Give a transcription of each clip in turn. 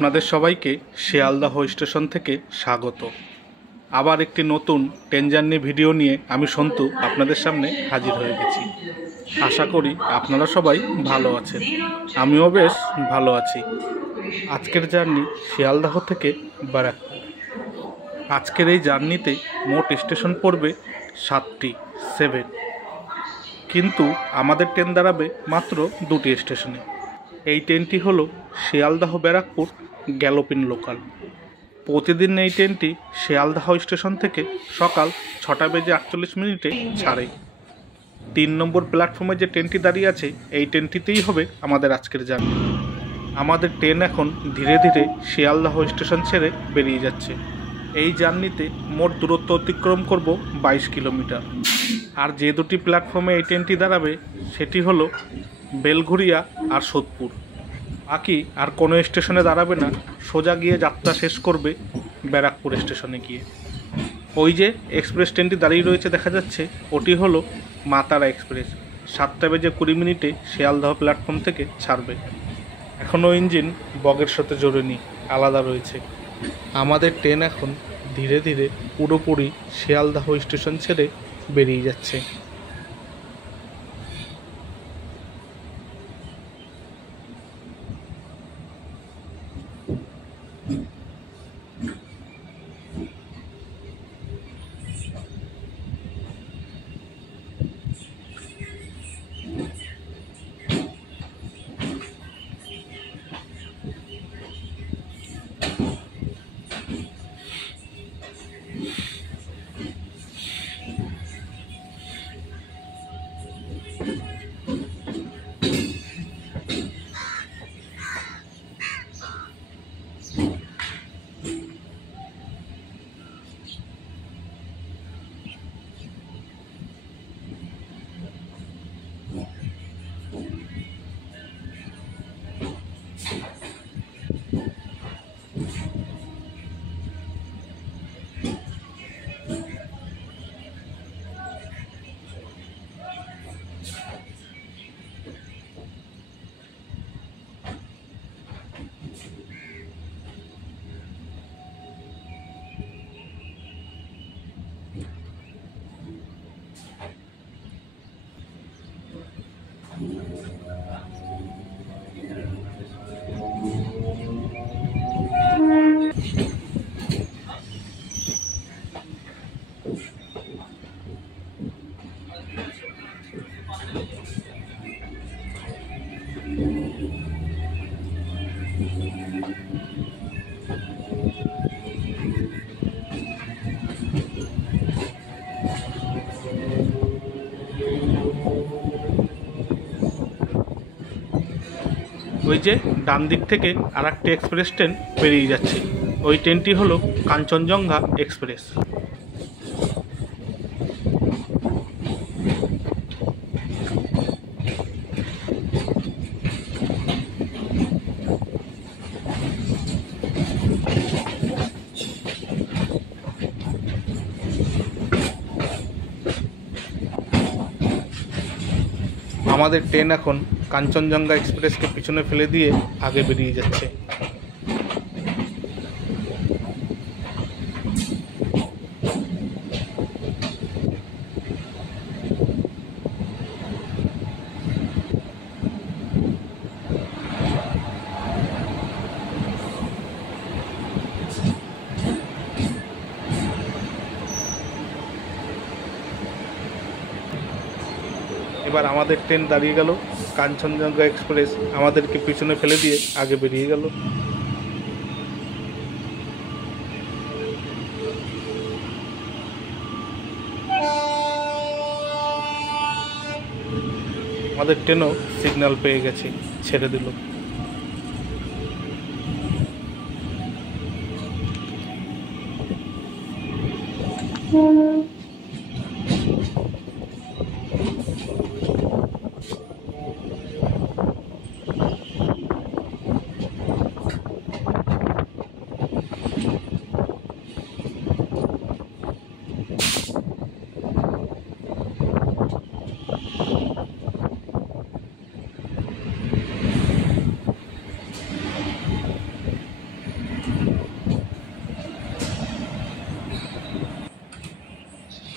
আপনাদের সবাইকে শিয়ালদাহ স্টেশন থেকে স্বাগত। আবার একটি নতুন ট্রেন জার্নি ভিডিও নিয়ে আমি সন্তু আপনাদের সামনে হাজির হয়ে গেছি। আশা করি আপনারা সবাই ভালো আছেন, আমিও বেশ ভালো আছি। আজকের জার্নি শিয়ালদাহ থেকে ব্যারাকপুর। আজকের এই জার্নিতে মোট স্টেশন পড়বে 7টি, কিন্তু আমাদের ট্রেন দাঁড়াবে মাত্র 2টি স্টেশনে। এই ট্রেনটি হলো শিয়ালদাহ ব্যারাকপুর গ্যালোপিন লোকাল। প্রতিদিন এই ট্রেনটি শিয়ালদাহ স্টেশন থেকে সকাল 6:48 ছাড়ে। 3 নম্বর প্ল্যাটফর্মে যে ট্রেনটি দাঁড়িয়ে আছে এই ট্রেনটিতেই হবে আমাদের আজকের জার্নি। আমাদের ট্রেন এখন ধীরে ধীরে শিয়ালদাহ স্টেশন ছেড়ে বেরিয়ে যাচ্ছে। এই জার্নিতে মোট দূরত্ব অতিক্রম করব 22 কিলোমিটার। আর যে দুটি প্ল্যাটফর্মে এই ট্রেনটি দাঁড়াবে সেটি হলো বেলঘুরিয়া আর সোদপুর। বাকি আর কোনো স্টেশনে দাঁড়াবে না, সোজা গিয়ে যাত্রা শেষ করবে ব্যারাকপুর স্টেশনে গিয়ে। ওই যে এক্সপ্রেস ট্রেনটি দাঁড়িয়ে রয়েছে দেখা যাচ্ছে, ওটি হলো মা তারা এক্সপ্রেস। 7:20 শিয়ালদাহ প্ল্যাটফর্ম থেকে ছাড়বে। এখনও ইঞ্জিন বগের সাথে জোরেনি, আলাদা রয়েছে। আমাদের ট্রেন এখন ধীরে ধীরে পুরোপুরি শিয়ালদাহ স্টেশন ছেড়ে বেরিয়ে যাচ্ছে। ওই যে ডান দিক থেকে আর একটি এক্সপ্রেস ট্রেন বেরিয়ে যাচ্ছে, ওই ট্রেনটি হলো কাঞ্চনজঙ্ঘা এক্সপ্রেস। আমাদের ট্রেন এখন কাঞ্চনজঙ্ঘা এক্সপ্রেসকে পিছনে ফেলে দিয়ে আগে বেরিয়ে যাচ্ছে। এবার আমাদের ট্রেন দাঁড়িয়ে গেল, কাঞ্চনজঙ্ঘা এক্সপ্রেস আমাদেরকে পিছনে ফেলে দিয়ে আগে বেরিয়ে গেল। আমাদের ট্রেনও সিগন্যাল পেয়ে গেছে, ছেড়ে দিল।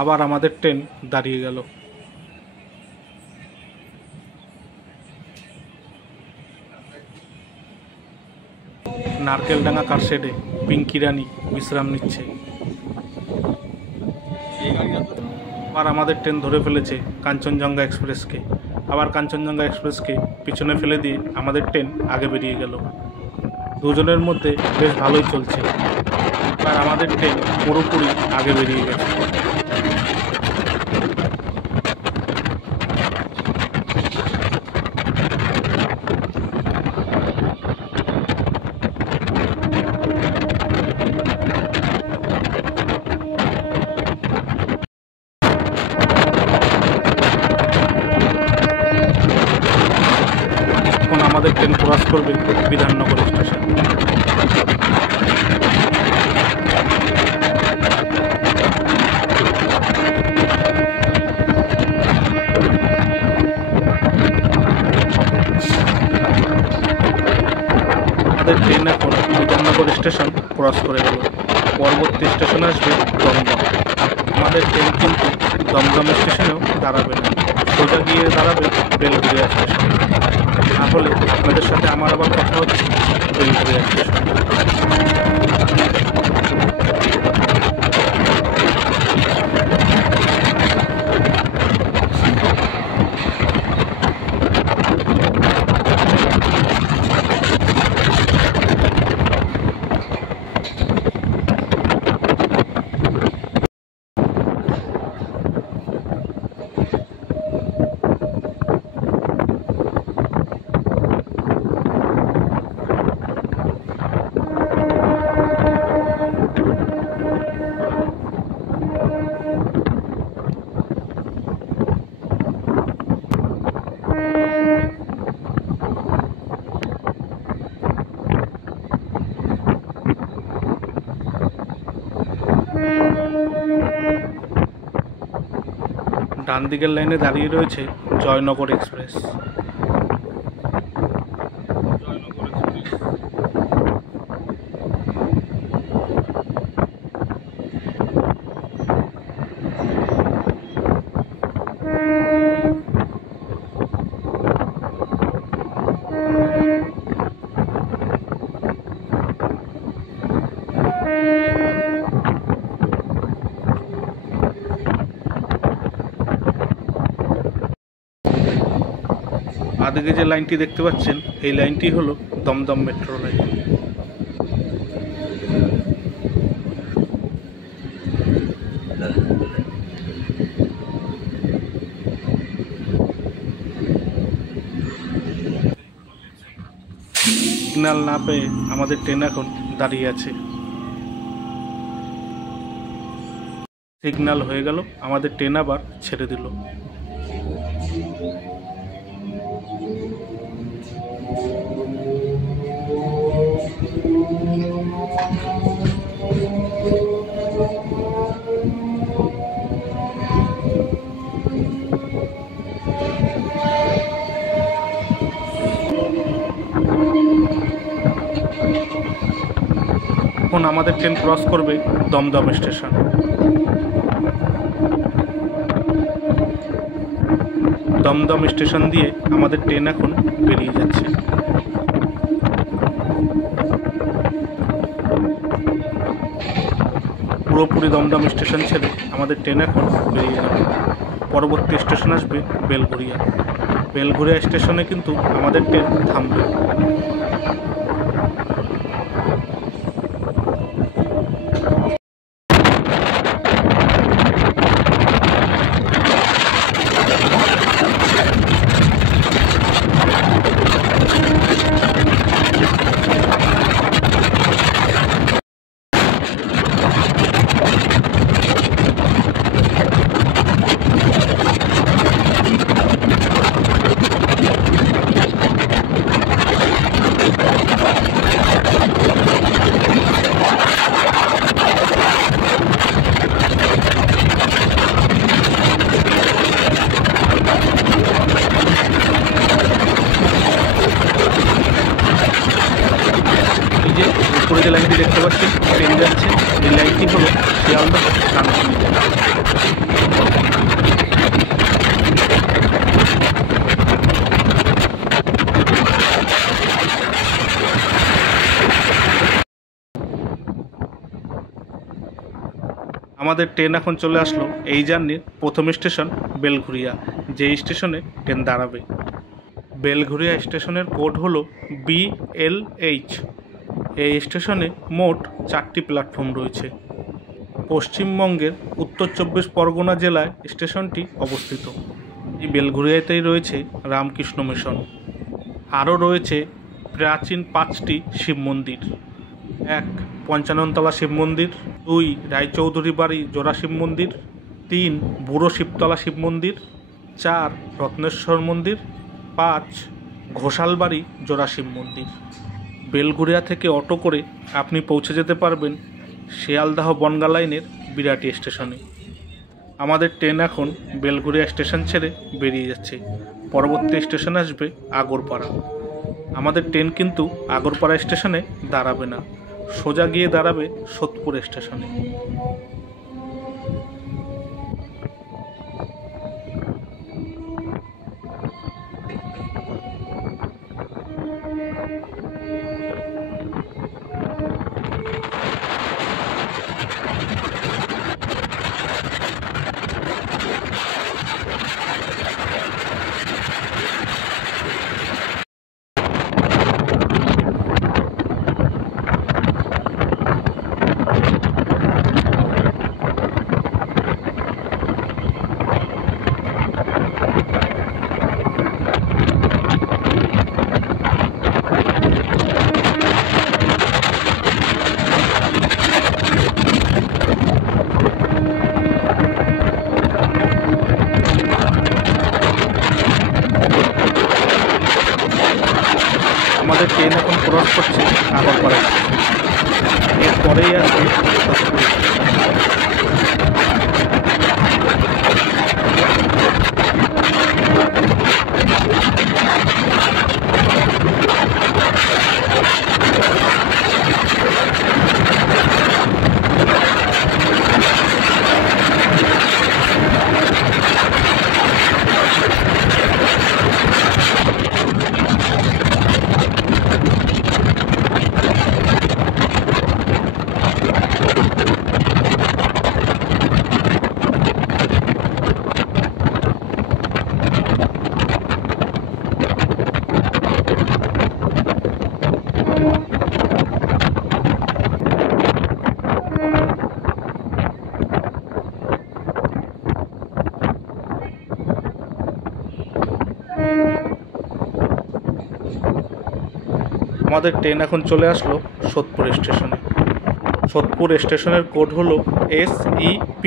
আবার আমাদের ট্রেন দাঁড়িয়ে গেল। নারকেলডাঙ্গা কারশেডে পিঙ্কি রানী বিশ্রাম নিচ্ছে। আবার আমাদের ট্রেন ধরে ফেলেছে কাঞ্চনজঙ্ঘা এক্সপ্রেসকে। আবার কাঞ্চনজঙ্ঘা এক্সপ্রেসকে পিছনে ফেলে দিয়ে আমাদের ট্রেন আগে বেরিয়ে গেল। দুজনের মধ্যে বেশ ভালোই চলছে। আর আমাদের ট্রেন পুরোপুরি আগে বেরিয়ে গেছে। এখন আমাদের ট্রেন ক্রস করবে বিধাননগর স্টেশন। আমাদের ট্রেন এখন বিধাননগর স্টেশন ক্রস করে গেল। পরবর্তী স্টেশন আসবে দমদম। আমাদের ট্রেন কিন্তু দমদম স্টেশনেও দাঁড়াবে না, সোজা গিয়ে দাঁড়াবে বেলঘরিয়া স্টেশন। তাহলে আপনাদের সাথে আমার আবার কথা হচ্ছে বেলঘরিয়া স্টেশন। ডান দিকের লাইনে দাঁড়িয়ে রয়েছে জয়নগর এক্সপ্রেস। আদিকে যে লাইনটি দেখতে পাচ্ছেন এই লাইনটি হলো দমদম মেট্রো লাইন। সিগন্যাল না পেয়ে আমাদের ট্রেন এখন দাঁড়িয়ে আছে। সিগন্যাল হয়ে গেল, আমাদের ট্রেন আবার ছেড়ে দিল। এখন আমাদের ট্রেন ক্রস করবে দমদম স্টেশন। দমদম স্টেশন দিয়ে আমাদের ট্রেন এখন বেরিয়ে যাচ্ছে। পুরোপুরি দমদম স্টেশন ছেড়ে আমাদের ট্রেন এখন বেরিয়ে যাবে। পরবর্তী স্টেশন আসবে বেলঘরিয়া। বেলঘরিয়া স্টেশনে কিন্তু আমাদের ট্রেন থামবে। উপরে যে লাইনটি দেখতে পাচ্ছেন ট্রেন যাচ্ছে, এই লাইনটি হলো শিয়ালদহ কাঞ্চনজঙ্ঘা। আমাদের ট্রেন এখন চলে আসলো এই জার্নির প্রথম স্টেশন বেলঘুরিয়া, যেই স্টেশনে ট্রেন দাঁড়াবে। বেলঘুরিয়া স্টেশনের কোড হলো BLH। এই স্টেশনে মোট 4টি প্ল্যাটফর্ম রয়েছে। পশ্চিমবঙ্গের উত্তর 24 পরগনা জেলায় স্টেশনটি অবস্থিত। এই বেলঘুরিয়াতেই রয়েছে রামকৃষ্ণ মিশন। আরও রয়েছে প্রাচীন 5টি শিব মন্দির। 1 পঞ্চাননতলা শিব মন্দির, 2 রায়চৌধুরী বাড়ি জোড়া শিব মন্দির, 3 বুড়ো শিবতলা শিব মন্দির, 4 রত্নেশ্বর মন্দির, 5 ঘোষালবাড়ি জোড়া শিব মন্দির। বেলঘুরিয়া থেকে অটো করে আপনি পৌঁছে যেতে পারবেন শিয়ালদাহ বনগাঁ লাইনের বিরাটি স্টেশনে। আমাদের ট্রেন এখন বেলঘুরিয়া স্টেশন ছেড়ে বেরিয়ে যাচ্ছে। পরবর্তী স্টেশন আসবে আগরপাড়া। আমাদের ট্রেন কিন্তু আগরপাড়া স্টেশনে দাঁড়াবে না, সোজা গিয়ে দাঁড়াবে সোদপুর স্টেশনে। আমাদের ট্রেন এখন ক্রস করছে আগরপাড়া স্টেশন। এরপরেই আসবে সোদপুর স্টেশন। আমাদের ট্রেন এখন চলে আসলো সোদপুর স্টেশনে। সোদপুর স্টেশনের কোড হলো SEP।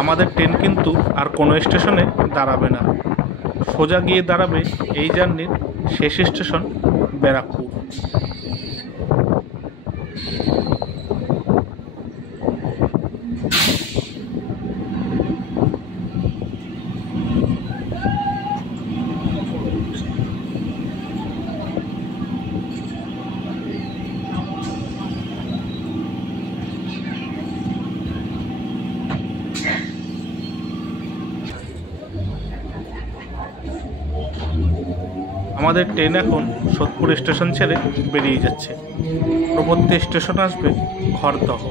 আমাদের ট্রেন কিন্তু আর কোনো স্টেশনে দাঁড়াবে না, সোজা গিয়ে দাঁড়াবে এই জার্নির শেষ স্টেশন ব্যারাকপুর। আমাদের ট্রেন এখন সোদপুর স্টেশন ছেড়ে বেরিয়ে যাচ্ছে। পরবর্তী স্টেশন আসবে খড়দহ।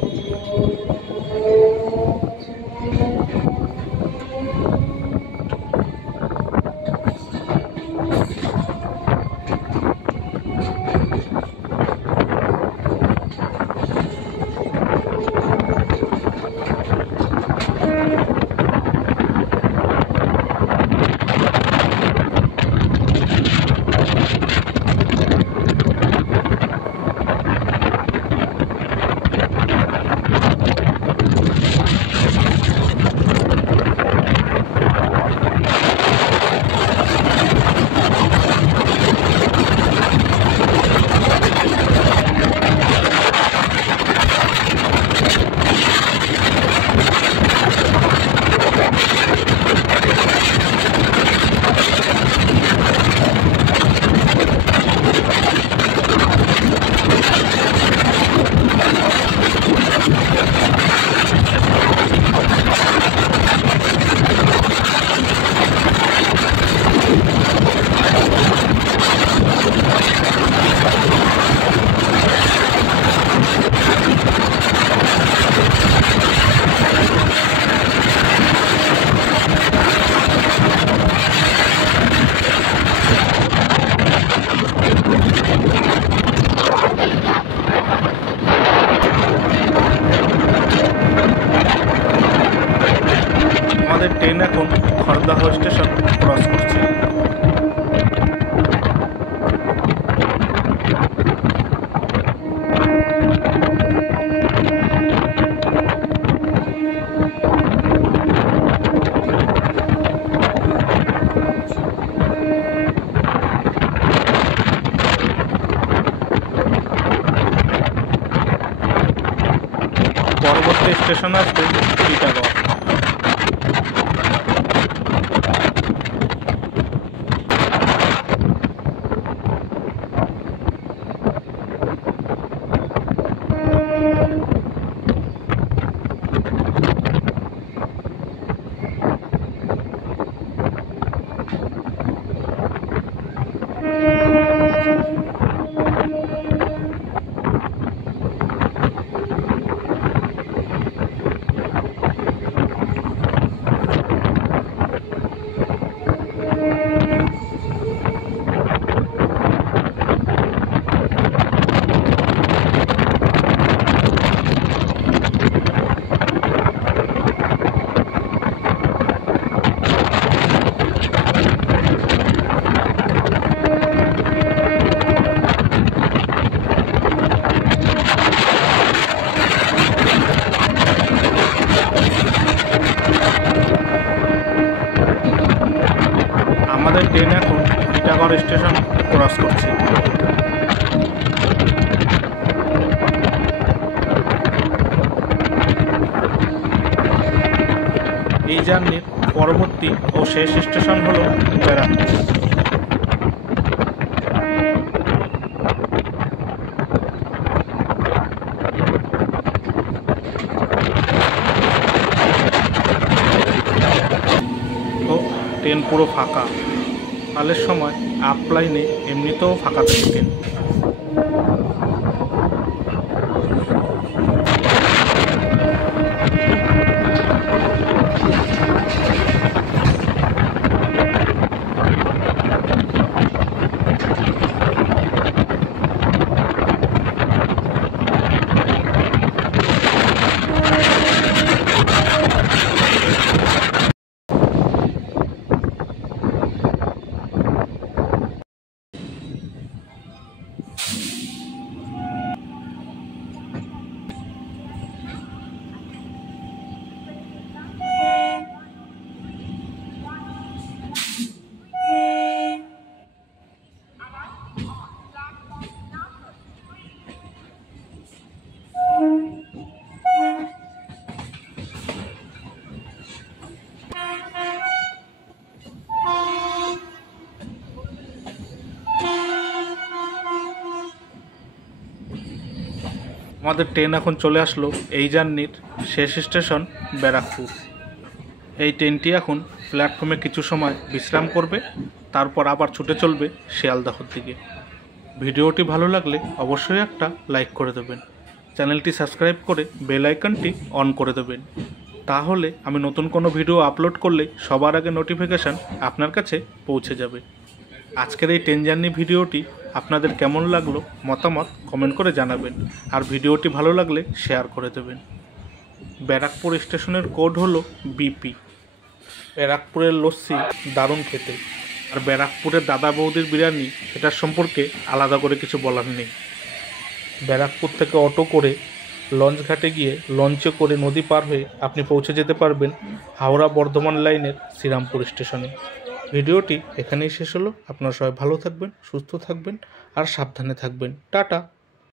ট্রেন এখন খড়দহ স্টেশন ক্রস করছে। পরবর্তী স্টেশন আসবে টিটাগড়। আমাদের ট্রেন এখন টিটাগড় স্টেশন ক্রস করছে। এই জার্নির পরবর্তী ও শেষ স্টেশন হলো ব্যারাকপুর। ট্রেন পুরো ফাঁকা, কালের সময় আপ লাইনে এমনিতেও ফাঁকা থাকে ট্রেন। আমাদের ট্রেন এখন চলে আসলো এই জার্নির শেষ স্টেশন ব্যারাকপুর। এই ট্রেনটি এখন প্ল্যাটফর্মে কিছু সময় বিশ্রাম করবে, তারপর আবার ছুটে চলবে শিয়ালদহর দিকে। ভিডিওটি ভালো লাগলে অবশ্যই একটা লাইক করে দেবেন, চ্যানেলটি সাবস্ক্রাইব করে বেল আইকনটি অন করে দেবেন, তাহলে আমি নতুন কোনো ভিডিও আপলোড করলে সবার আগে নোটিফিকেশান আপনার কাছে পৌঁছে যাবে। আজকের এই ট্রেন জার্নি ভিডিওটি আপনাদের কেমন লাগলো মতামত কমেন্ট করে জানাবেন, আর ভিডিওটি ভালো লাগলে শেয়ার করে দেবেন। ব্যারাকপুর স্টেশনের কোড হলো বিপি। ব্যারাকপুরের লস্যি দারুণ খেতে, আর ব্যারাকপুরের দাদা বৌদির বিরিয়ানি সেটার সম্পর্কে আলাদা করে কিছু বলার নেই। ব্যারাকপুর থেকে অটো করে লঞ্চ ঘাটে গিয়ে লঞ্চে করে নদী পার হয়ে আপনি পৌঁছে যেতে পারবেন হাওড়া বর্ধমান লাইনের শ্রীরামপুর স্টেশনে। ভিডিওটি এখানেই শেষ হলো। আপনারা সবাই ভালো থাকবেন, সুস্থ থাকবেন আর সাবধানে থাকবেন। টাটা।